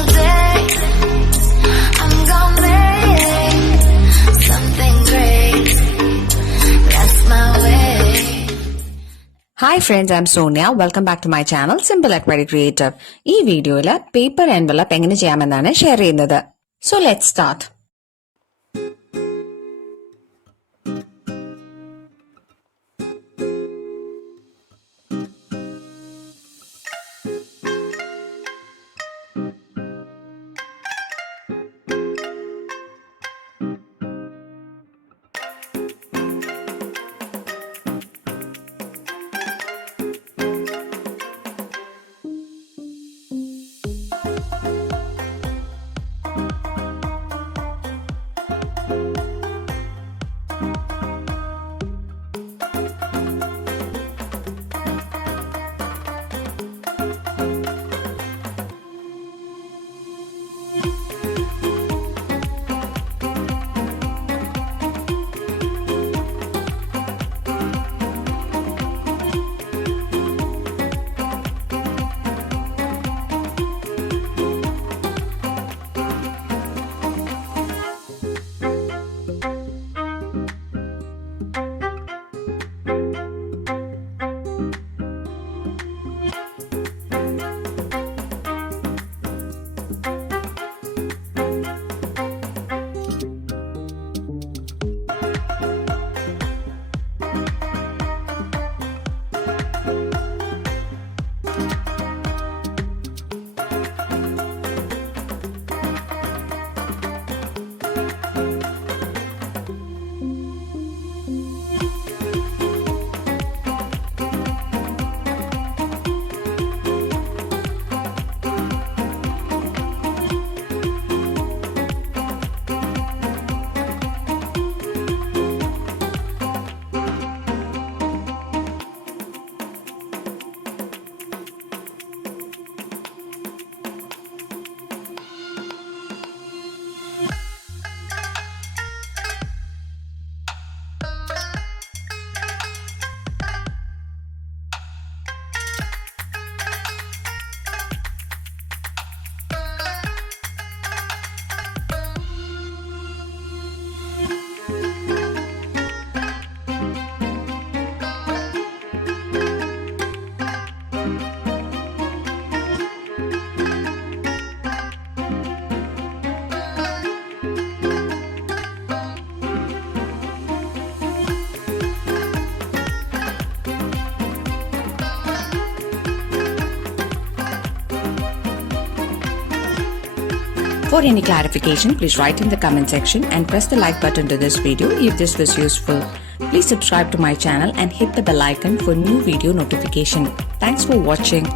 new day. I'm gonna make something great. That's my way. Hi friends, I'm Soniya. Welcome back to my channel Simple at Very Creative. ഈ വീഡിയോയിൽ paper envelope എങ്ങനെ ചെയ്യാമെന്നാണ് share ചെയ്യുന്നത്. So let's start. For any clarification, please write in the comment section and press the like button to this video if this was useful. Please subscribe to my channel and hit the bell icon for new video notification. Thanks for watching.